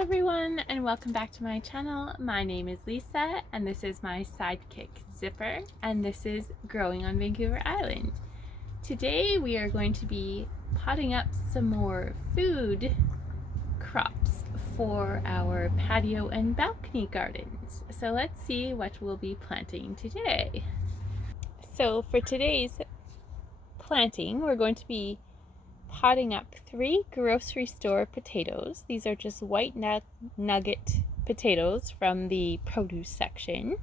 everyone, and welcome back to my channel. My name is Lisa and this is my sidekick Zipper, and this is Growing on Vancouver Island. Today we are going to be potting up some more food crops for our patio and balcony gardens. So let's see what we'll be planting today. So for today's planting, we're going to be potting up 3 grocery store potatoes. These are just white nugget potatoes from the produce section.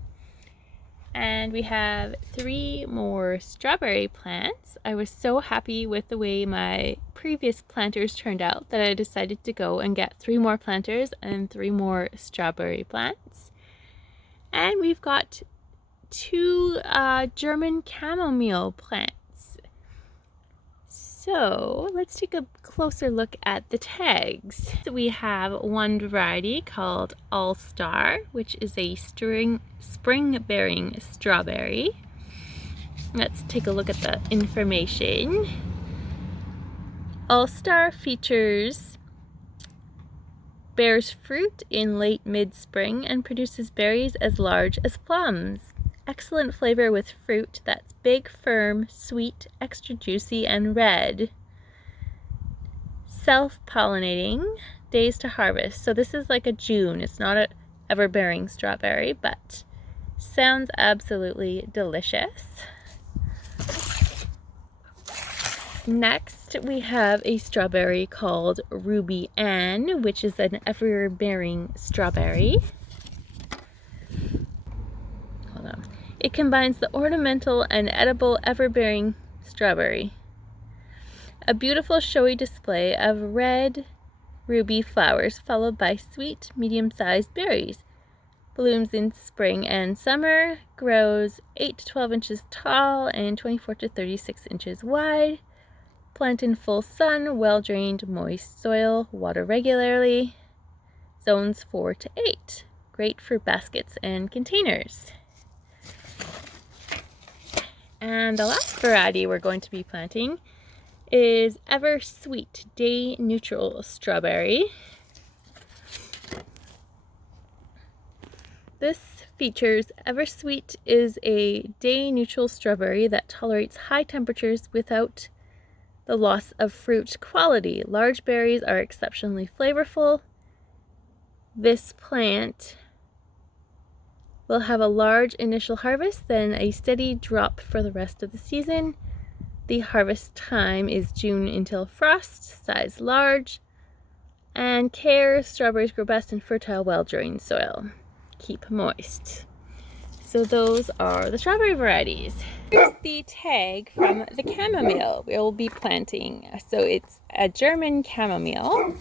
And we have 3 more strawberry plants. I was so happy with the way my previous planters turned out that I decided to go and get 3 more planters and 3 more strawberry plants. And we've got 2 German chamomile plants. So let's take a closer look at the tags. So we have one variety called All Star, which is a spring-bearing strawberry. Let's take a look at the information. All Star bears fruit in late mid-spring and produces berries as large as plums. Excellent flavor with fruit that's big, firm, sweet, extra juicy, and red. Self-pollinating, days to harvest. So this is like a June. It's not an ever-bearing strawberry, but sounds absolutely delicious. Next, we have a strawberry called Ruby Ann, which is an ever-bearing strawberry. Hold on. It combines the ornamental and edible ever-bearing strawberry. A beautiful showy display of red ruby flowers followed by sweet medium-sized berries. Blooms in spring and summer, grows 8 to 12 inches tall and 24 to 36 inches wide. Plant in full sun, well-drained, moist soil, water regularly. Zones 4 to 8. Great for baskets and containers. And the last variety we're going to be planting is Ever Sweet Day Neutral Strawberry. This features Ever Sweet is a day neutral strawberry that tolerates high temperatures without the loss of fruit quality. Large berries are exceptionally flavorful. This plant will have a large initial harvest, then a steady drop for the rest of the season. The harvest time is June until frost, size large, and care, strawberries grow best in fertile, well-drained soil. Keep moist. So those are the strawberry varieties. Here's the tag from the chamomile we'll be planting. So it's a German chamomile.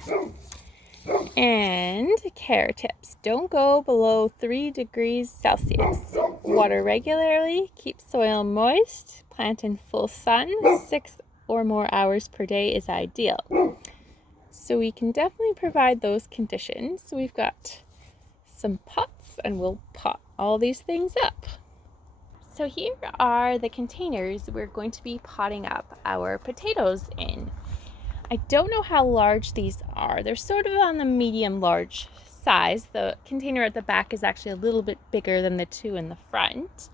And care tips: don't go below 3 degrees Celsius. Water regularly, keep soil moist, plant in full sun. 6 or more hours per day is ideal. So we can definitely provide those conditions. So we've got some pots and we'll pot all these things up. So here are the containers we're going to be potting up our potatoes in. I don't know how large these are. They're sort of on the medium-large size. The container at the back is actually a little bit bigger than the 2 in the front.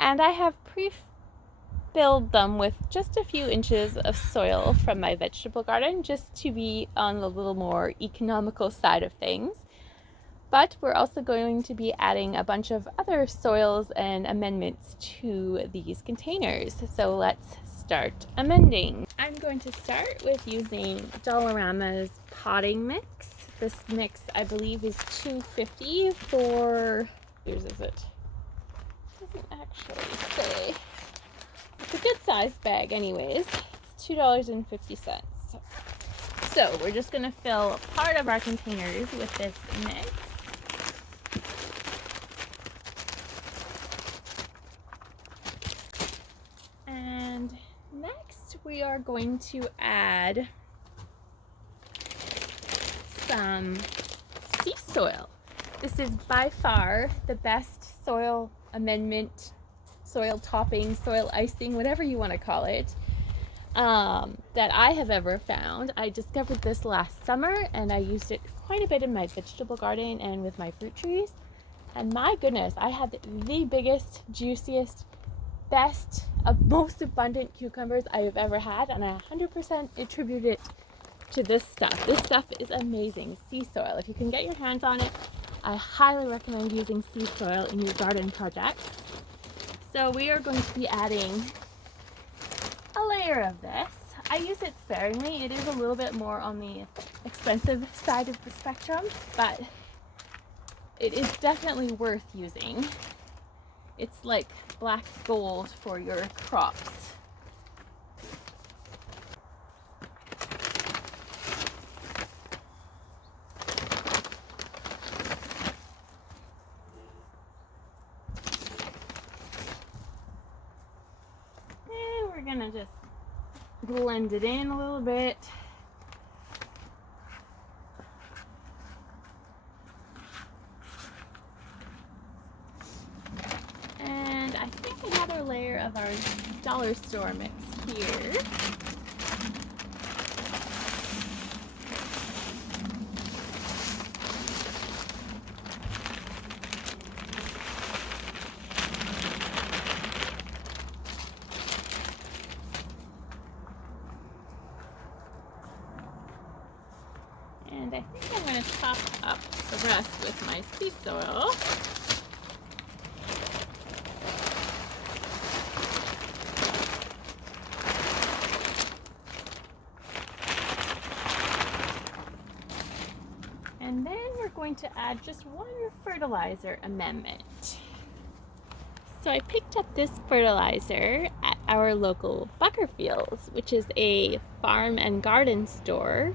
And I have pre-filled them with just a few inches of soil from my vegetable garden, just to be on the little more economical side of things. But we're also going to be adding a bunch of other soils and amendments to these containers. So let's start amending. I'm going to start with using Dollarama's potting mix. This mix, I believe, is $2.50 for, here's is it? Doesn't actually say. It's a good sized bag anyways. It's $2.50. So we're just gonna fill part of our containers with this mix. And next we are going to add some sea soil. This is by far the best soil amendment, soil topping, soil icing, whatever you want to call it, that I have ever found. I discovered this last summer and I used it quite a bit in my vegetable garden and with my fruit trees. And my goodness, I had the biggest, juiciest, best, most abundant cucumbers I have ever had, and I 100% attribute it to this stuff. This stuff is amazing. Sea soil. If you can get your hands on it, I highly recommend using sea soil in your garden projects. So we are going to be adding a layer of this. I use it sparingly. It is a little bit more on the expensive side of the spectrum, but it is definitely worth using. It's like black gold for your crops. And we're gonna just blend it in a little bit. And I think another layer of our dollar store mix here. And I think I'm going to top up the rest with my sea soil. And then we're going to add just one fertilizer amendment. So I picked up this fertilizer at our local Buckerfields, which is a farm and garden store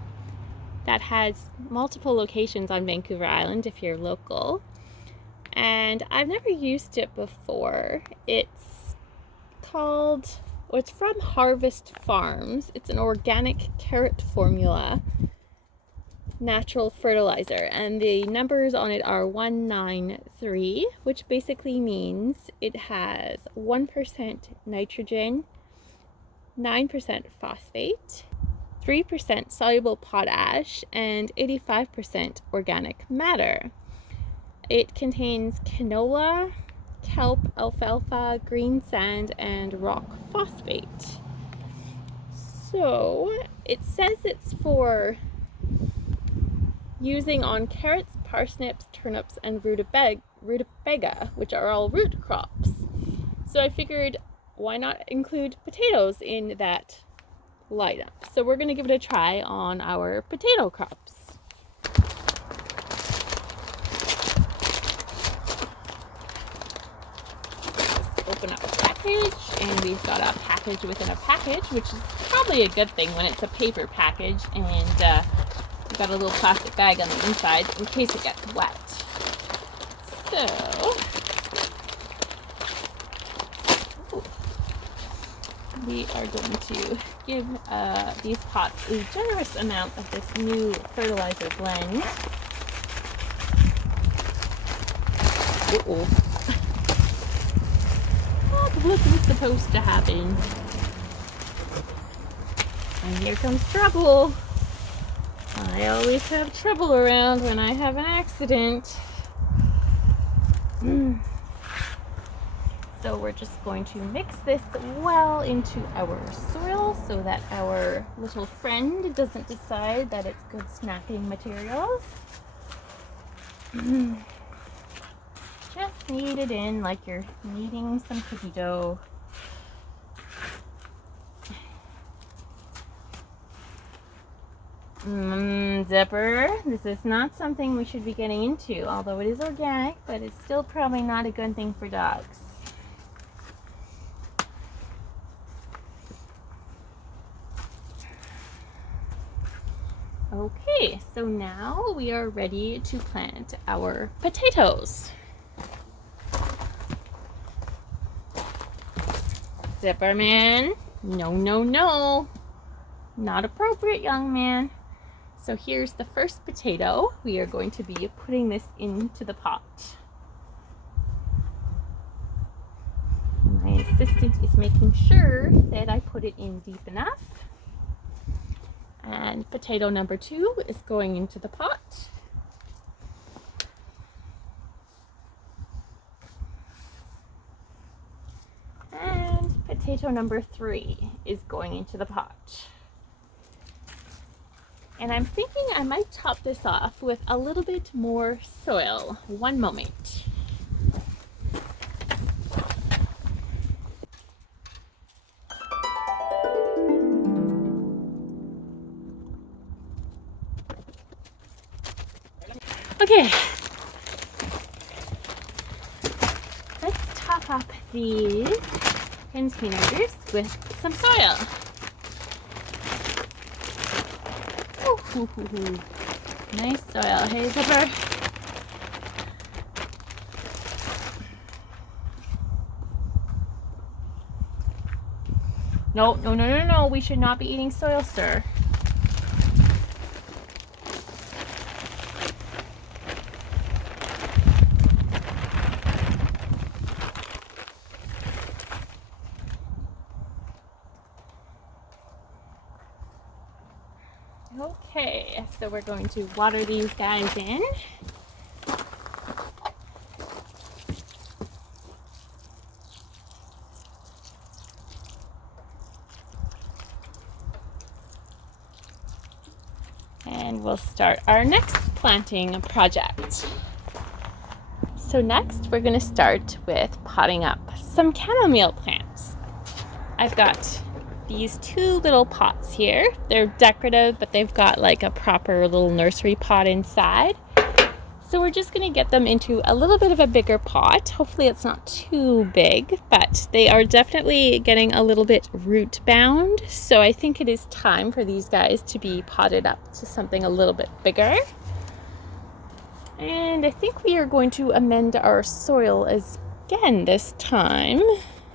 that has multiple locations on Vancouver Island if you're local. And I've never used it before. It's from Harvest Farms. It's an organic carrot formula natural fertilizer, and the numbers on it are 193, which basically means it has 1% nitrogen, 9% phosphate, 3% soluble potash, and 85% organic matter. It contains canola, kelp, alfalfa, green sand, and rock phosphate. So it says it's for using on carrots, parsnips, turnips, and rutabaga, which are all root crops. So I figured, why not include potatoes in that lineup? So we're going to give it a try on our potato crops. Let's open up a package, and we've got a package within a package, which is probably a good thing when it's a paper package, and we've got a little plastic bag on the inside in case it gets wet. So we are going to give these pots a generous amount of this new fertilizer blend. Uh-oh. What wasn't supposed to happen? And here comes trouble. I always have trouble around when I have an accident. So we're just going to mix this well into our soil so that our little friend doesn't decide that it's good snacking materials. Just knead it in like you're kneading some cookie dough. Zipper, this is not something we should be getting into, although it is organic, but it's still probably not a good thing for dogs. Okay, so now we are ready to plant our potatoes. Zipper man, no, no, no. Not appropriate, young man. So here's the first potato. We are going to be putting this into the pot. My assistant is making sure that I put it in deep enough. And potato number 2 is going into the pot. potato number 3 is going into the pot. And I'm thinking I might top this off with a little bit more soil. One moment. Okay, let's top up these containers with some soil. Ooh, nice soil, hey Zipper? No, we should not be eating soil, sir. Okay, so we're going to water these guys in. And we'll start our next planting project. So next we're going to start with potting up some chamomile plants. I've got these 2 little pots here. They're decorative, but they've got like a proper little nursery pot inside. So we're just going to get them into a little bit of a bigger pot. Hopefully it's not too big, but they are definitely getting a little bit root bound. So I think it is time for these guys to be potted up to something a little bit bigger. And I think we are going to amend our soil again this time.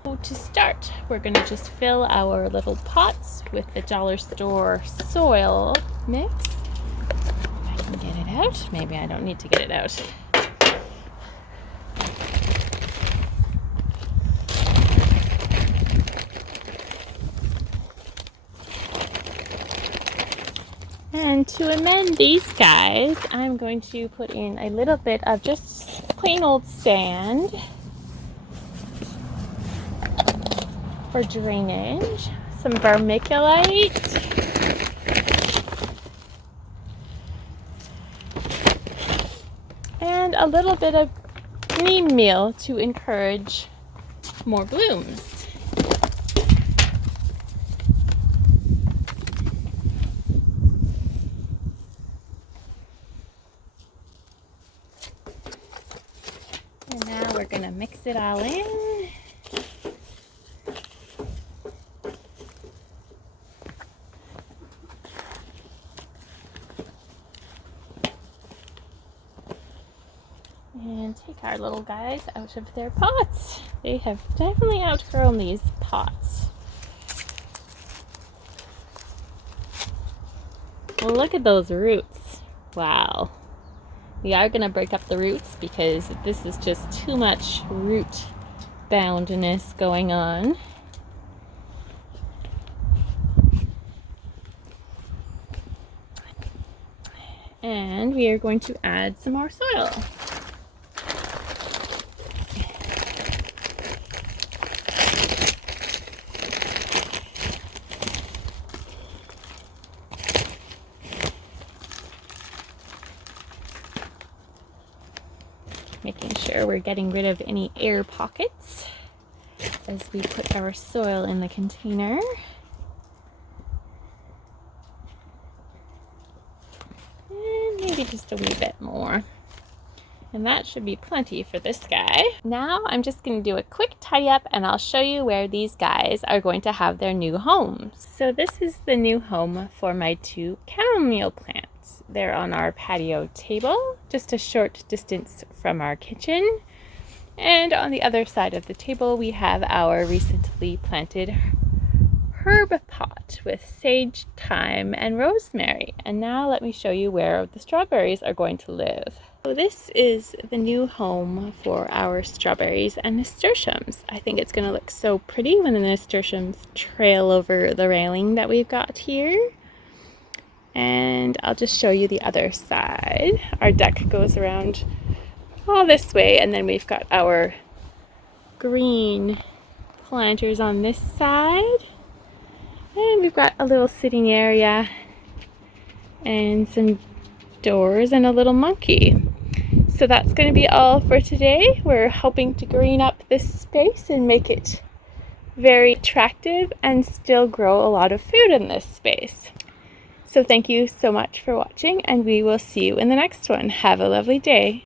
So to start, we're going to just fill our little pots with the dollar store soil mix. If I can get it out. Maybe I don't need to get it out. And to amend these guys, I'm going to put in a little bit of just plain old sand for drainage, some vermiculite, and a little bit of neem meal to encourage more blooms. And now we're going to mix it all in. And take our little guys out of their pots. They have definitely outgrown these pots. Well, look at those roots. Wow. We are going to break up the roots because this is just too much root boundness going on. And we are going to add some more soil. Making sure we're getting rid of any air pockets as we put our soil in the container. And maybe just a wee bit more. And that should be plenty for this guy. Now I'm just going to do a quick tidy up and I'll show you where these guys are going to have their new homes. So this is the new home for my 2 chamomile plants. They're on our patio table, just a short distance from our kitchen. And on the other side of the table, we have our recently planted herb pot with sage, thyme, and rosemary. And now let me show you where the strawberries are going to live. So this is the new home for our strawberries and nasturtiums. I think it's going to look so pretty when the nasturtiums trail over the railing that we've got here. And I'll just show you the other side. Our deck goes around all this way, and then we've got our green planters on this side. And we've got a little sitting area and some doors and a little monkey. So that's going to be all for today. We're hoping to green up this space and make it very attractive and still grow a lot of food in this space. So thank you so much for watching, and we will see you in the next one. Have a lovely day.